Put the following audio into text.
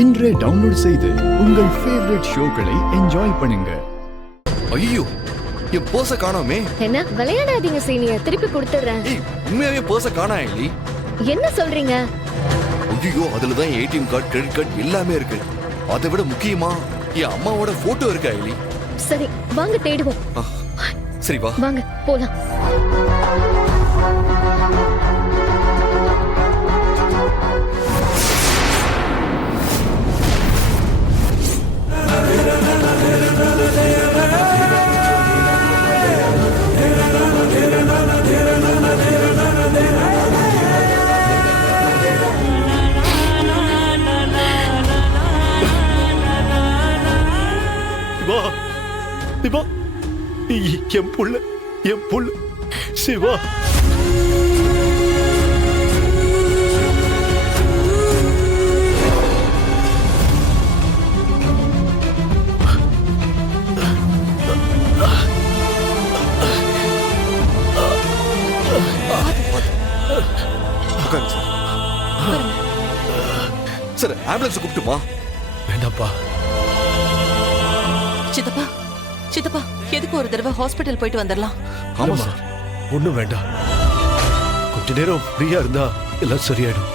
இன்றே டவுன்லோட் செய்து உங்கள் ஃபேவரட் ஷோக்களை என்ஜாய் பண்ணுங்க. ஐயோ, என் பர்ஸ காணோமே. என்ன விளையாடாதீங்க சீனியர், திருப்பி கொடுத்துறேன். ஏய், உண்மையாவே பர்ஸ காணா எலி. என்ன சொல்றீங்க? ஐயோ, அதுல தான் ஏடிஎம் கார்டு, கிரெடிட் கார்டு எல்லாமே இருக்கு. அதை விட முக்கியமா என் அம்மாவோட போட்டோ இருக்கா எலி. சரி வாங்க தேடுவோம். சரி வா, வாங்க போலாம். சிவா, என் புள்ள, என் புள்ள சிவா. Sir ambulance கூப்பிட்டுமா? வேண்டாப்பா. சித்தப்பா, சித்தப்பா, எதுக்கு ஒரு தடவை ஹாஸ்பிட்டல் போயிட்டு வந்துடலாம். ஆமா சார், ஒண்ணும் வேண்டாம். கொஞ்ச நேரம் ஃப்ரீயா இருந்தா எல்லாம் சரியாயிடும்.